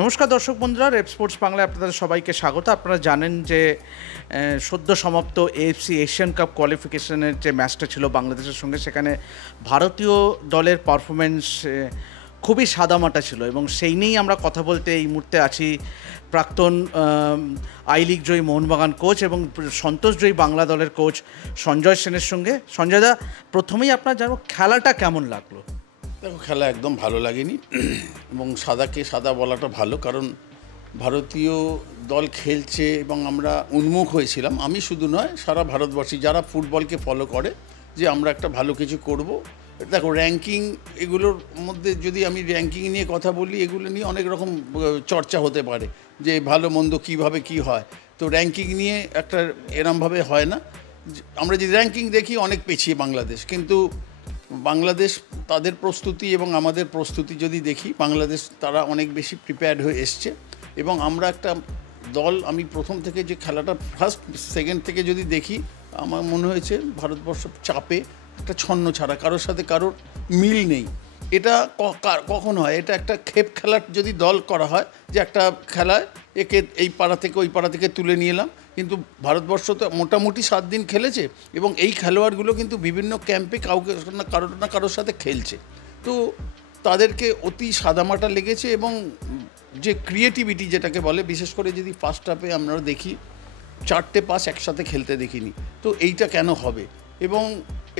নমস্কার দর্শক বন্ধুরা, রেপ স্পোর্টস বাংলায় আপনাদের সবাইকে স্বাগত। আপনারা জানেন যে সদ্য সমাপ্ত এএফসি এশিয়ান কাপ কোয়ালিফিকেশনের যে ম্যাচটা ছিল বাংলাদেশের সঙ্গে, সেখানে ভারতীয় দলের পারফরমেন্স খুবই সাদামাটা ছিল এবং সেই নিয়েই আমরা কথা বলতে এই মুহূর্তে আছি প্রাক্তন I league Joyee Mohun Bagan coach এবং সন্তোষজয়ী বাংলা দলের কোচ সঞ্জয় সেনের সঙ্গে। সঞ্জয়দা, প্রথমেই আপনার জানো খেলাটা কেমন লাগলো? দেখো, খেলা একদম ভালো লাগেনি এবং সাদাকে সাদা বলাটা ভালো, কারণ ভারতীয় দল খেলছে এবং আমরা উন্মুখ হয়েছিলাম, আমি শুধু নয় সারা ভারতবর্ষী যারা ফুটবলকে ফলো করে, যে আমরা একটা ভালো কিছু করব। দেখো, র্যাঙ্কিং এগুলোর মধ্যে যদি আমি র্যাঙ্কিং নিয়ে কথা বলি, এগুলো নিয়ে অনেক রকম চর্চা হতে পারে যে ভালো মন্দ কীভাবে কী হয়। তো র্যাঙ্কিং নিয়ে একটা এরমভাবে হয় না। আমরা যদি র্যাঙ্কিং দেখি, অনেক পেছিয়ে বাংলাদেশ, কিন্তু বাংলাদেশ তাদের প্রস্তুতি এবং আমাদের প্রস্তুতি যদি দেখি, বাংলাদেশ তারা অনেক বেশি প্রিপেয়ার্ড হয়ে এসছে এবং আমরা একটা দল, আমি প্রথম থেকে যে খেলাটা ফার্স্ট সেকেন্ড থেকে যদি দেখি, আমার মনে হয়েছে ভারতবর্ষ চাপে একটা ছন্ন ছাড়া, কারোর সাথে কারোর মিল নেই। এটা কখন হয়? এটা একটা খেপ খেলার যদি দল করা হয়, যে একটা খেলায় একে এই পাড়া থেকে ওই পাড়া থেকে তুলে নিয়ে এলাম, কিন্তু ভারতবর্ষ তো মোটামুটি 7 দিন খেলেছে এবং এই খেলোয়াড়গুলো কিন্তু বিভিন্ন ক্যাম্পে কাউকে না কারোর সাথে খেলছে। তো তাদেরকে অতি সাদামাটা লেগেছে এবং যে ক্রিয়েটিভিটি যেটাকে বলে, বিশেষ করে যদি ফার্স্ট হাফে আমরা দেখি 4টে পাস একসাথে খেলতে দেখিনি। তো এইটা কেন হবে এবং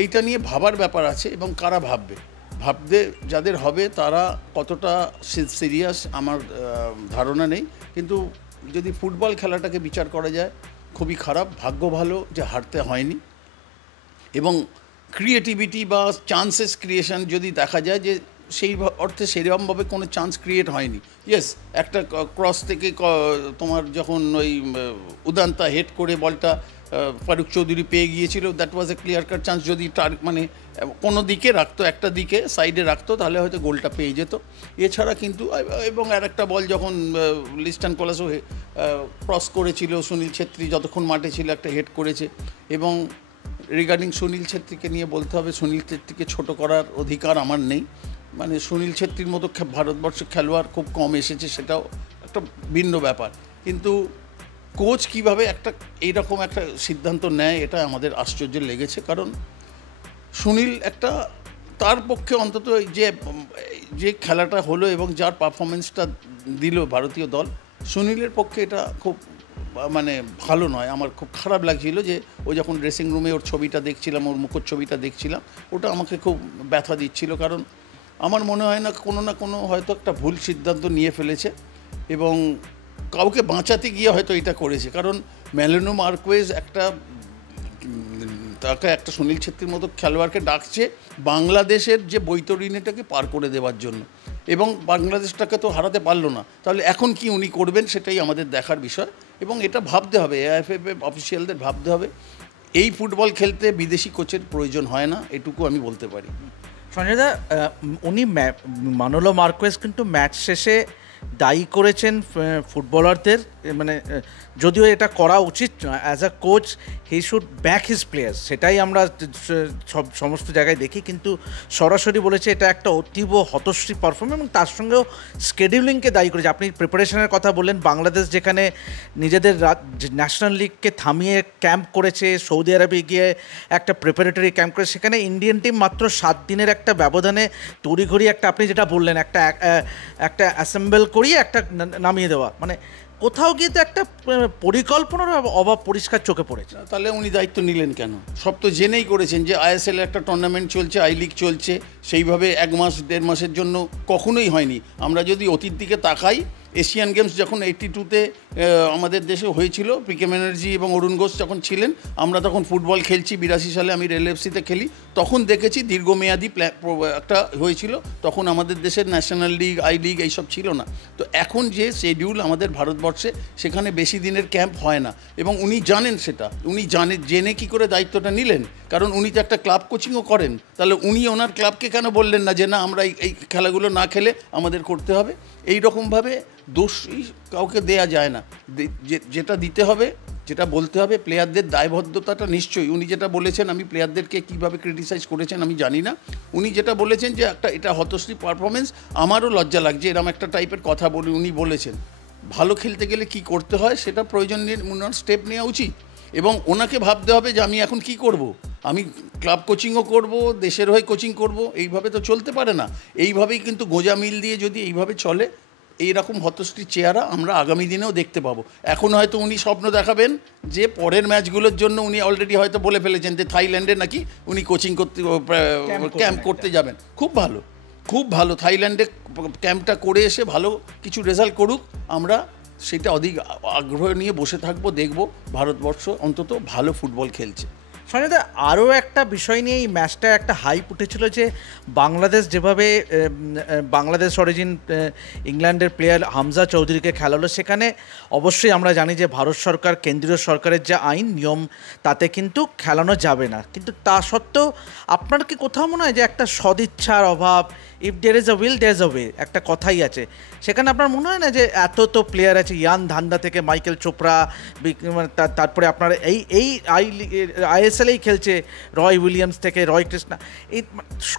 এইটা নিয়ে ভাবার ব্যাপার আছে এবং কারা ভাবতে যাদের হবে তারা কতটা সিরিয়াস আমার ধারণা নেই, কিন্তু যদি ফুটবল খেলাটাকে বিচার করা যায়, খুবই খারাপ। ভাগ্য ভালো যে হারতে হয়নি এবং ক্রিয়েটিভিটি বা চান্সেস ক্রিয়েশন যদি দেখা যায়, যে সেই অর্থে সেরকমভাবে কোনো চান্স ক্রিয়েট হয়নি। ইয়েস, একটা ক্রস থেকে তোমার যখন ওই উদান্তা হেড করে বলটা ফারুক চৌধুরী পেয়ে গিয়েছিল, that was A clear cut chance. যদি মানে কোনো দিকে রাখতো, একটা দিকে সাইডে রাখতো, তাহলে হয়তো গোলটা পেয়ে যেত। এছাড়া কিন্তু এবং আর একটা বল যখন লিস্টান কোলাসও ক্রস করেছিল, সুনীল ছেত্রী যতক্ষণ মাঠে ছিল একটা হেড করেছে। এবং রিগার্ডিং সুনীল ছেত্রীকে নিয়ে বলতে হবে, সুনীল ছেত্রীকে ছোট করার অধিকার আমার নেই। মানে সুনীল ছেত্রীর মতো ভারতবর্ষের খেলোয়াড় খুব কম এসেছে, সেটাও একটা ভিন্ন ব্যাপার। কিন্তু কোচ কিভাবে একটা এইরকম একটা সিদ্ধান্ত নেয়, এটা আমাদের আশ্চর্য লেগেছে। কারণ সুনীল একটা, তার পক্ষে অন্তত যে খেলাটা হলো এবং যার পারফরমেন্সটা দিল ভারতীয় দল, সুনীলের পক্ষে এটা খুব মানে ভালো নয়। আমার খুব খারাপ লাগছিল যে ও যখন ড্রেসিং রুমে ওর ছবিটা দেখছিলাম, ওর মুখের ছবিটা দেখছিলাম, ওটা আমাকে খুব ব্যথা দিচ্ছিল। কারণ আমার মনে হয় না কোনো হয়তো একটা ভুল সিদ্ধান্ত নিয়ে ফেলেছে এবং কাউকে বাঁচাতে গিয়ে হয়তো এটা করেছে। কারণ ম্যালিনো মার্কোয়েজ তাকে একটা সুনীল ছেত্রীর মতো খেলোয়াড়কে ডাকছে বাংলাদেশের যে বৈতরণীটাকে পার করে দেওয়ার জন্য, এবং বাংলাদেশটাকে তো হারাতে পারলো না। তাহলে এখন কি উনি করবেন, সেটাই আমাদের দেখার বিষয় এবং এটা ভাবতে হবে, এআইএফএফ অফিসিয়ালদের ভাবতে হবে। এই ফুটবল খেলতে বিদেশি কোচের প্রয়োজন হয় না, এটুকু আমি বলতে পারি। সঞ্জয়দা, উনি মানোলো মার্কোয়েজ কিন্তু ম্যাচ শেষে দায়ী করেছেন ফুটবলারদের, মানে যদিও এটা করা উচিত as a coach, he should back his players, সেটাই আমরা সমস্ত জায়গায় দেখি, কিন্তু সরাসরি বলেছে এটা একটা অতীব হতশ্রী পারফরমেন্স এবং তার সঙ্গেও স্কেডিউলিংকে দায়ী করেছে। আপনি প্রিপারেশনের কথা বললেন, বাংলাদেশ যেখানে নিজেদের ন্যাশনাল লিগকে থামিয়ে ক্যাম্প করেছে, সৌদি আরবে গিয়ে একটা প্রিপারেটরি ক্যাম্প করে, সেখানে ইন্ডিয়ান টিম মাত্র 7 দিনের একটা ব্যবধানে তড়িঘড়ি একটা, আপনি যেটা বললেন, একটা অ্যাসেম্বল করিয়ে একটা নামিয়ে দেওয়া, মানে কোথাও গিয়ে তো একটা পরিকল্পনার অভাব পরিষ্কার চোখে পড়েছে। তাহলে উনি দায়িত্ব নিলেন কেন? সব তো জেনেই করেছেন যে আইএসএল একটা টুর্নামেন্ট চলছে, আই লিগ চলছে, সেইভাবে 1 মাস 1.5 মাসের জন্য কখনোই হয়নি। আমরা যদি অতীত দিকে তাকাই, এশিয়ান গেমস যখন 82-তে আমাদের দেশে হয়েছিল, পিকে ব্যানার্জি এবং অরুণ ঘোষ যখন ছিলেন, আমরা তখন ফুটবল খেলছি। 82 সালে আমি রেল এফসিতে খেলি, তখন দেখেছি দীর্ঘমেয়াদী একটা হয়েছিল। তখন আমাদের দেশের ন্যাশনাল লিগ, আই লিগ এইসব ছিল না। তো এখন যে শিডিউল আমাদের ভারতবর্ষে, সেখানে বেশি দিনের ক্যাম্প হয় না এবং উনি জানেন সেটা। উনি জেনে কি করে দায়িত্বটা নিলেন? কারণ উনি তো একটা ক্লাব কোচিংও করেন। তাহলে উনি ওনার ক্লাবকে কেন বললেন না যে না, আমরা এই খেলাগুলো না খেলে আমাদের করতে হবে? এই রকমভাবে দোষই কাউকে দেয়া যায় না। যেটা দিতে হবে, যেটা বলতে হবে, প্লেয়ারদের দায়বদ্ধতাটা নিশ্চয়ই, উনি যেটা বলেছেন, আমি প্লেয়ারদেরকে কীভাবে ক্রিটিসাইজ করেছেন আমি জানি না, উনি যেটা বলেছেন যে এটা হতশ্রী পারফরমেন্স, আমারও লজ্জা লাগছে এরকম একটা টাইপের কথা উনি বলেছেন। ভালো খেলতে গেলে কি করতে হয় সেটা প্রয়োজন নিয়ে ওনার স্টেপ নেওয়া উচিত, এবং ওনাকে ভাবতে হবে যে আমি এখন কি করব, আমি ক্লাব কোচিংও করব, দেশের হয়ে কোচিং করব, এইভাবে তো চলতে পারে না। এইভাবেই কিন্তু গোজা মিল দিয়ে যদি এইভাবে চলে, এইরকম হতশ্রী চেহারা আমরা আগামী দিনেও দেখতে পাবো। এখন হয়তো উনি স্বপ্ন দেখাবেন যে পরের ম্যাচগুলোর জন্য উনি অলরেডি হয়তো বলে ফেলেছেন যে থাইল্যান্ডে নাকি উনি কোচিং করতে ক্যাম্প করতে যাবেন। খুব ভালো, খুব ভালো, থাইল্যান্ডে ক্যাম্পটা করে এসে ভালো কিছু রেজাল্ট করুক, আমরা সেটা অধিক আগ্রহ নিয়ে বসে থাকবো, দেখব ভারতবর্ষ অন্তত ভালো ফুটবল খেলছে। সঞ্জয়দা, আরও একটা বিষয় নিয়ে এই ম্যাচটা একটা হাইপ উঠেছিল যে বাংলাদেশ যেভাবে বাংলাদেশ অরিজিন ইংল্যান্ডের প্লেয়ার হামজা চৌধুরীকে খেলালো, সেখানে অবশ্যই আমরা জানি যে ভারত সরকার, কেন্দ্রীয় সরকারের যে আইন নিয়ম, তাতে কিন্তু খেলানো যাবে না, কিন্তু তা সত্ত্বেও আপনার কি কোথাও মনে হয় যে একটা সদিচ্ছার অভাব, if there is a will there is a way, একটা কথাই আছে, সেখানে আপনার মনে হয় না যে এত তো প্লেয়ার আছে, ইয়ান ধান্দা থেকে মাইকেল চোপড়া, তারপরে আপনার এই আইএসএলেই খেলছে রয় উইলিয়ামস থেকে রয় কৃষ্ণা, এই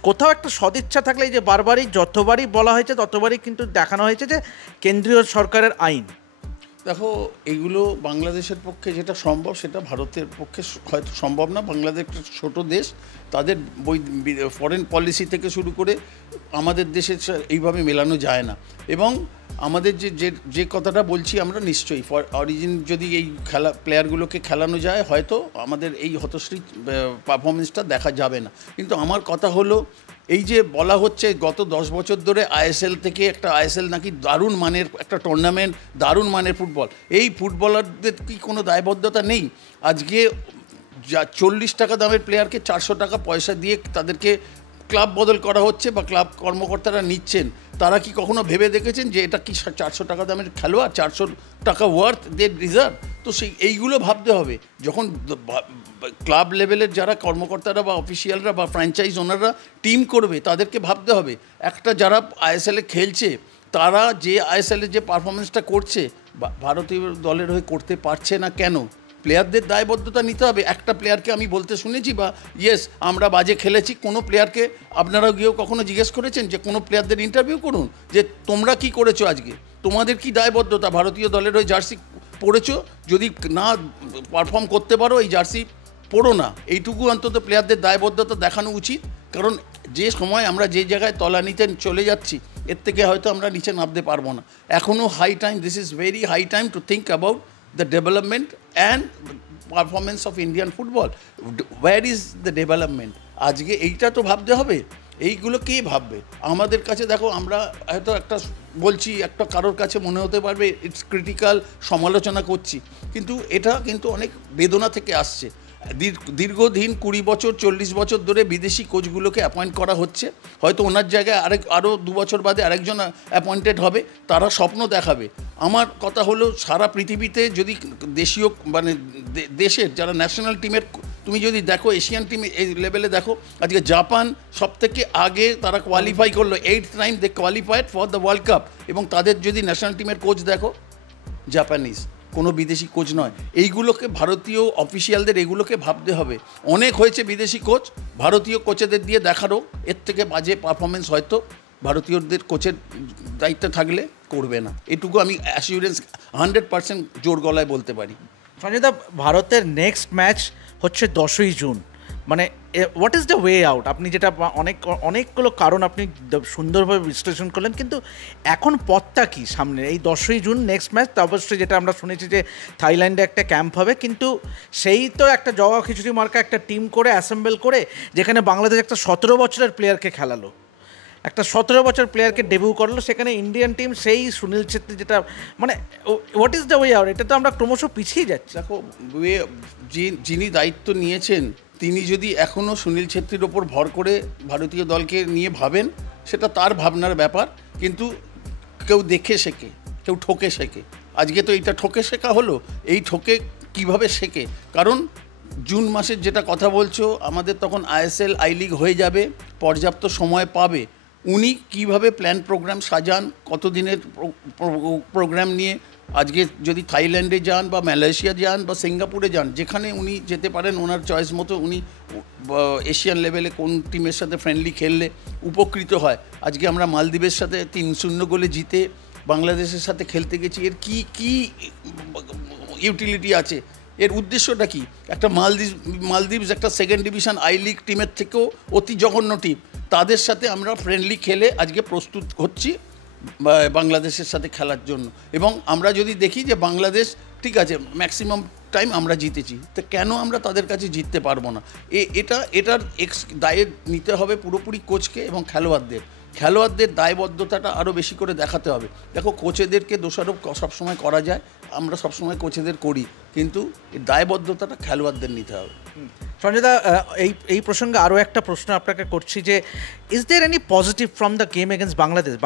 কোথাও একটা সদিচ্ছা থাকলে, এই যে বারবারই যতবারই বলা হয়েছে ততবারই কিন্তু দেখানো হয়েছে যে কেন্দ্রীয় সরকারের আইন। দেখো, এইগুলো বাংলাদেশের পক্ষে যেটা সম্ভব সেটা ভারতের পক্ষে হয়তো সম্ভব না। বাংলাদেশ একটা ছোটো দেশ, তাদের ফরেন পলিসি থেকে শুরু করে আমাদের দেশের এইভাবে মেলানো যায় না। এবং আমাদের যে কথাটা বলছি আমরা, নিশ্চয়ই অরিজিন যদি এই প্লেয়ারগুলোকে খেলানো যায়, হয়তো আমাদের এই হতশ্রী পারফরমেন্সটা দেখা যাবে না। কিন্তু আমার কথা হলো, এই যে বলা হচ্ছে গত 10 বছর ধরে আইএসএল থেকে, একটা আইএসএল নাকি দারুণ মানের একটা টুর্নামেন্ট, দারুণ মানের ফুটবল, এই ফুটবলারদের কি কোনো দায়বদ্ধতা নেই? আজকে 40 টাকা দামের প্লেয়ারকে 400 টাকা পয়সা দিয়ে তাদেরকে ক্লাব বদল করা হচ্ছে, বা ক্লাব কর্মকর্তারা নিচ্ছেন, তারা কি কখনো ভেবে দেখেছেন যে এটা কি 400 টাকা দামের খেলোয়াড়, 400 টাকা ওয়ার্থ দে রিজার্ভ? তো এইগুলো ভাবতে হবে। যখন ক্লাব লেভেলের যারা কর্মকর্তারা বা অফিসিয়ালরা বা ফ্র্যাঞ্চাইজ ওনাররা টিম করবে, তাদেরকে ভাবতে হবে একটা যারা আইএসএলে খেলছে, তারা যে আইএসএলের যে পারফরমেন্সটা করছে, ভারতীয় দলের হয়ে করতে পারছে না কেন? প্লেয়ারদের দায়বদ্ধতা নিতে হবে। একটা প্লেয়ারকে আমি বলতে শুনেছি, বা ইয়েস আমরা বাজে খেলেছি, কোনো প্লেয়ারকে আপনারা গিয়েও কখনো জিজ্ঞেস করেছেন যে কোনো প্লেয়ারদের ইন্টারভিউ করুন যে তোমরা কি করেছো, আজকে তোমাদের কি দায়বদ্ধতা? ভারতীয় দলের হয়ে জার্সি পরেছো, যদি না পারফর্ম করতে পারো এই জার্সি পড়ো না, এইটুকু অন্তত প্লেয়ারদের দায়বদ্ধতা দেখানো উচিত। কারণ যে সময় আমরা যে জায়গায় তলানিতে চলে যাচ্ছি, এর থেকে হয়তো আমরা নিচে নামতে পারবো না। এখনও high time, this is very high time to think about the development and performance of Indian football. Where is the development? আজকে এইটা তো ভাবতে হবে। এইগুলো কে ভাববে? আমাদের কাছে দেখো, আমরা হয়তো একটা বলছি, একটা কারোর কাছে মনে হতে পারবে ইটস ক্রিটিক্যাল, সমালোচনা করছি, কিন্তু এটা কিন্তু অনেক বেদনা থেকে আসছে। দীর্ঘদিন 20 বছর 40 বছর ধরে বিদেশি কোচগুলোকে অ্যাপয়েন্ট করা হচ্ছে, হয়তো ওনার জায়গায় আরও 2 বছর বাদে আরেকজন অ্যাপয়েন্টেড হবে, তারা স্বপ্ন দেখাবে। আমার কথা হলো, সারা পৃথিবীতে যদি দেশীয় মানে দেশের যারা ন্যাশনাল টিমের, তুমি যদি দেখো এশিয়ান টিম এই লেভেলে দেখো, আজকে জাপান সবথেকে আগে, তারা কোয়ালিফাই করলো, 8th time they qualified for the world cup, এবং তাদের যদি ন্যাশনাল টিমের কোচ দেখো, জাপানিজ, কোনো বিদেশি কোচ নয়। এইগুলোকে ভারতীয় অফিসিয়ালদের এগুলোকে ভাবতে হবে। অনেক হয়েছে বিদেশি কোচ, ভারতীয় কোচেদের দিয়ে দেখারও এর থেকে বাজে পারফরমেন্স হয়তো ভারতীয়দের কোচের দায়িত্বে থাকলে করবে না, এটুকু আমি অ্যাসিউরেন্স 100% জোর গলায় বলতে পারি। সঞ্জয়দা, ভারতের নেক্সট ম্যাচ হচ্ছে 10ই জুন, মানে what is the way out? আপনি যেটা অনেকগুলো কারণ আপনি সুন্দরভাবে বিশ্লেষণ করলেন, কিন্তু এখন পথটা কি সামনে? এই 10ই জুন নেক্সট ম্যাচ, তো অবশ্যই যেটা আমরা শুনেছি যে থাইল্যান্ডে একটা ক্যাম্প হবে, কিন্তু সেই তো একটা জগা খিচুড়ি মার্কা একটা টিম করে অ্যাসেম্বল করে, যেখানে বাংলাদেশ একটা 17 বছরের প্লেয়ারকে খেলালো, একটা 17 বছর প্লেয়ারকে ডেবিউ করলো, সেখানে ইন্ডিয়ান টিম সেই সুনীল ছেত্রী, যেটা মানে what is the way out? এটা তো আমরা ক্রমশ পিছিয়ে যাচ্ছি। দেখো, যিনি দায়িত্ব নিয়েছেন, তিনি যদি এখনও সুনীল ছেত্রীর ওপর ভর করে ভারতীয় দলকে নিয়ে ভাবেন, সেটা তার ভাবনার ব্যাপার। কিন্তু কেউ দেখে শেখে, কেউ ঠকে শেখে। আজকে তো এইটা ঠকে শেখা হলো। এই ঠকে কিভাবে শেখে? কারণ জুন মাসের যেটা কথা বলছো, আমাদের তখন আইএসএল আই লিগ হয়ে যাবে, পর্যাপ্ত সময় পাবে। উনি কিভাবে প্ল্যান প্রোগ্রাম সাজান, কত দিনের প্রোগ্রাম নিয়ে আজকে যদি থাইল্যান্ডে যান বা মালয়েশিয়া যান বা সিঙ্গাপুরে যান, যেখানে উনি যেতে পারেন ওনার চয়েস মতো, উনি এশিয়ান লেভেলে কোন টিমের সাথে ফ্রেন্ডলি খেললে উপকৃত হয়। আজকে আমরা মালদ্বীপের সাথে 3-0 গোলে জিতে বাংলাদেশের সাথে খেলতে গেছি, এর কি কি ইউটিলিটি আছে, এর উদ্দেশ্যটা কি? একটা মালদ্বীপ একটা সেকেন্ড ডিভিশন আই লিগ টিমের থেকেও অতি জঘন্য টিম, তাদের সাথে আমরা ফ্রেন্ডলি খেলে আজকে প্রস্তুত হচ্ছি বাংলাদেশের সাথে খেলার জন্য। এবং আমরা যদি দেখি যে বাংলাদেশ ঠিক আছে ম্যাক্সিমাম টাইম আমরা জিতেছি, তো কেন আমরা তাদের কাছে জিততে পারবো না? এটার দায় নিতে হবে পুরোপুরি কোচকে এবং খেলোয়াড়দের দায়বদ্ধতাটা আরও বেশি করে দেখাতে হবে। দেখো, কোচেদেরকে দোষারোপ সবসময় করা যায়, আমরা সবসময় কোচেদের করি, কিন্তু দায়বদ্ধতাটা খেলোয়াড়দের নিতে হবে। সঞ্জয় দা, এই প্রসঙ্গে আরও একটা প্রশ্ন আপনাকে করছি যে is there any positive from the game against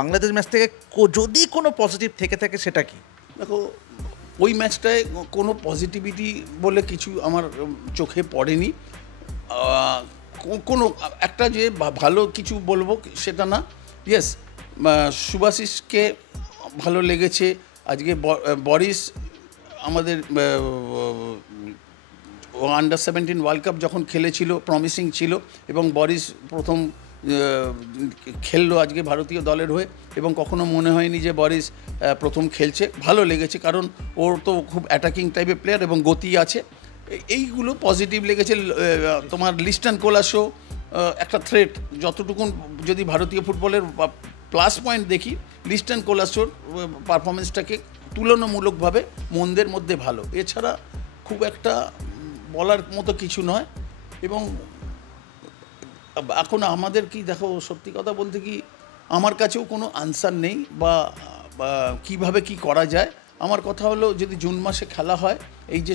Bangladesh match থেকে যদি কোনো পজিটিভ থেকে থাকে সেটা কি? দেখো, ওই ম্যাচটায় কোনো পজিটিভিটি বলে কিছু আমার চোখে পড়েনি। কোনো একটা যে ভালো কিছু বলবো সেটা না। ইয়েস, শুভাশিসকে ভালো লেগেছে। আজকে বরিস আমাদের আন্ডার-17 ওয়ার্ল্ড কাপ যখন খেলেছিল প্রমিসিং ছিল, এবং বরিস প্রথম খেললো আজকে ভারতীয় দলের হয়ে, এবং কখনো মনে হয়নি যে বরিস প্রথম খেলছে। ভালো লেগেছে, কারণ ওর তো খুব অ্যাটাকিং টাইপের প্লেয়ার এবং গতি আছে, এইগুলো পজিটিভ লেগেছে। তোমার লিস্টন কোলাসো একটা থ্রেট, যতটুকুন যদি ভারতীয় ফুটবলের প্লাস পয়েন্ট দেখি, লিস্টন কোলাসোর পারফরমেন্সটাকে তুলনামূলকভাবে মন্দের মধ্যে ভালো, এছাড়া খুব একটা বলার মতো কিছু নয়। এবং এখন আমাদের কি, দেখো সত্যি কথা বলতে কি, আমার কাছেও কোনো আনসার নেই বা কিভাবে কি করা যায়। আমার কথা হলো, যদি জুন মাসে খেলা হয়, এই যে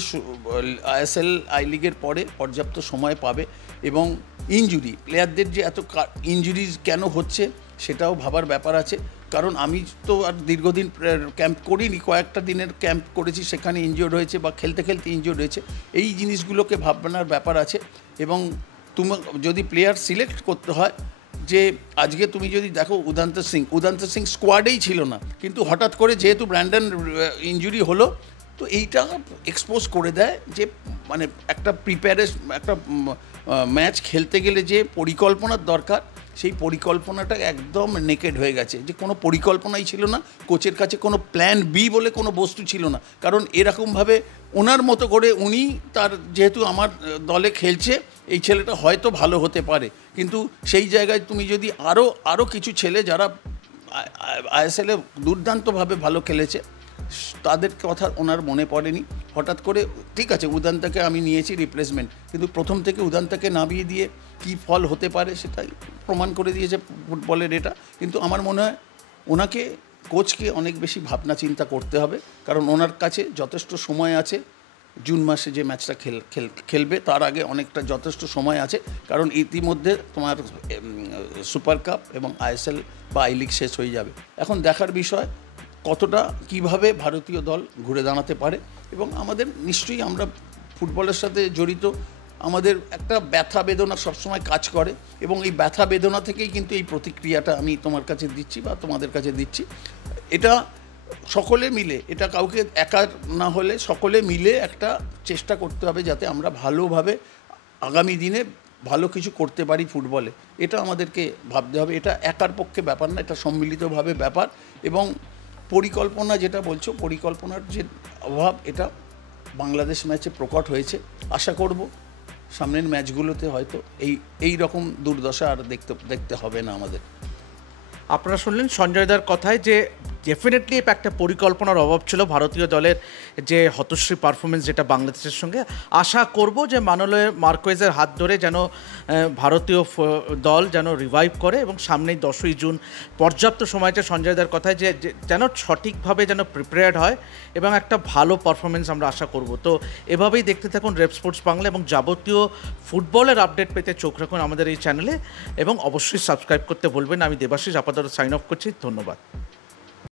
আইএসএল আই লিগের পরে পর্যাপ্ত সময় পাবে, এবং ইনজুরি প্লেয়ারদের যে এত ইনজুরিজ কেন হচ্ছে সেটাও ভাবার ব্যাপার আছে। কারণ আমি তো আর দীর্ঘদিন ক্যাম্প করিনি, কয়েকটা দিনের ক্যাম্প করেছি, সেখানে ইনজিওর্ড হয়েছে বা খেলতে খেলতে ইনজিওর্ড হয়েছে, এই জিনিসগুলোকে ভাবনার ব্যাপার আছে। এবং তুমি যদি প্লেয়ার সিলেক্ট করতে হয়, যে আজকে তুমি যদি দেখো উদান্ত সিং স্কোয়াডেই ছিল না, কিন্তু হঠাৎ করে যেহেতু ব্র্যান্ডন ইনজুরি হলো, তো এইটা এক্সপোজ করে দেয় যে মানে একটা একটা ম্যাচ খেলতে গেলে যে পরিকল্পনার দরকার, সেই পরিকল্পনাটা একদম নেকেড হয়ে গেছে, যে কোনো পরিকল্পনাই ছিল না, কোচের কাছে কোনো প্ল্যান বি বলে কোনো বস্তু ছিল না। কারণ এরকমভাবে ওনার মতো করে উনি তার, যেহেতু আমার দলে খেলছে, এই ছেলেটা হয়তো ভালো হতে পারে, কিন্তু সেই জায়গায় তুমি যদি আরও কিছু ছেলে যারা আইএসএলে দুর্দান্তভাবে ভালো খেলেছে, তাদের কথা ওনার মনে পড়েনি। হঠাৎ করে ঠিক আছে উদান্তাকে আমি নিয়েছি রিপ্লেসমেন্ট, কিন্তু প্রথম থেকে উদান্তাকে নামিয়ে দিয়ে কী ফল হতে পারে সেটাই প্রমাণ করে দিয়েছে ফুটবলের এটা। কিন্তু আমার মনে হয় ওনাকে, কোচকে অনেক বেশি ভাবনা চিন্তা করতে হবে, কারণ ওনার কাছে যথেষ্ট সময় আছে। জুন মাসে যে ম্যাচটা খেলবে তার আগে অনেকটা যথেষ্ট সময় আছে, কারণ ইতিমধ্যে তোমার সুপার কাপ এবং আইএসএল বা আই লিগ শেষ হয়ে যাবে। এখন দেখার বিষয় কতটা কিভাবে ভারতীয় দল ঘুরে দাঁড়াতে পারে। এবং আমাদের নিশ্চয়ই, আমরা ফুটবলের সাথে জড়িত, আমাদের একটা ব্যথা বেদনা সবসময় কাজ করে, এবং এই ব্যথা বেদনা থেকেই কিন্তু এই প্রতিক্রিয়াটা আমি তোমার কাছে দিচ্ছি বা তোমাদের কাছে দিচ্ছি। এটা সকলে মিলে, এটা কাউকে একা না হলে সকলে মিলে একটা চেষ্টা করতে হবে, যাতে আমরা ভালোভাবে আগামী দিনে ভালো কিছু করতে পারি ফুটবলে। এটা আমাদেরকে ভাবতে হবে, এটা একার পক্ষে ব্যাপার না, এটা সম্মিলিতভাবে ব্যাপার। এবং পরিকল্পনা যেটা বলছো, পরিকল্পনার যে অভাব, এটা বাংলাদেশ ম্যাচে প্রকট হয়েছে। আশা করব সামনের ম্যাচগুলোতে হয়তো এই রকম দুর্দশা আর দেখতে হবে না আমাদের। আপনারা শুনলেন সঞ্জয়দার কথায় যে ডেফিনেটলি একটা পরিকল্পনার অভাব ছিল ভারতীয় দলের, যে হতশ্রী পারফরমেন্স যেটা বাংলাদেশের সঙ্গে। আশা করব যে মানুয়েল মার্কোয়েজের হাত ধরে যেন ভারতীয় দল যেন রিভাইভ করে, এবং সামনেই 10ই জুন পর্যাপ্ত সময়, যে সঞ্জয়দার কথায় যে যেন সঠিকভাবে যেন প্রিপেয়ার্ড হয় এবং একটা ভালো পারফরমেন্স আমরা আশা করব। তো এভাবেই দেখতে থাকুন রেপ স্পোর্টস বাংলা, এবং যাবতীয় ফুটবলের আপডেট পেতে চোখ রাখুন আমাদের এই চ্যানেলে, এবং অবশ্যই সাবস্ক্রাইব করতে ভুলবেন না। আমি দেবাশিস আপাতত সাইন অফ করছি, ধন্যবাদ।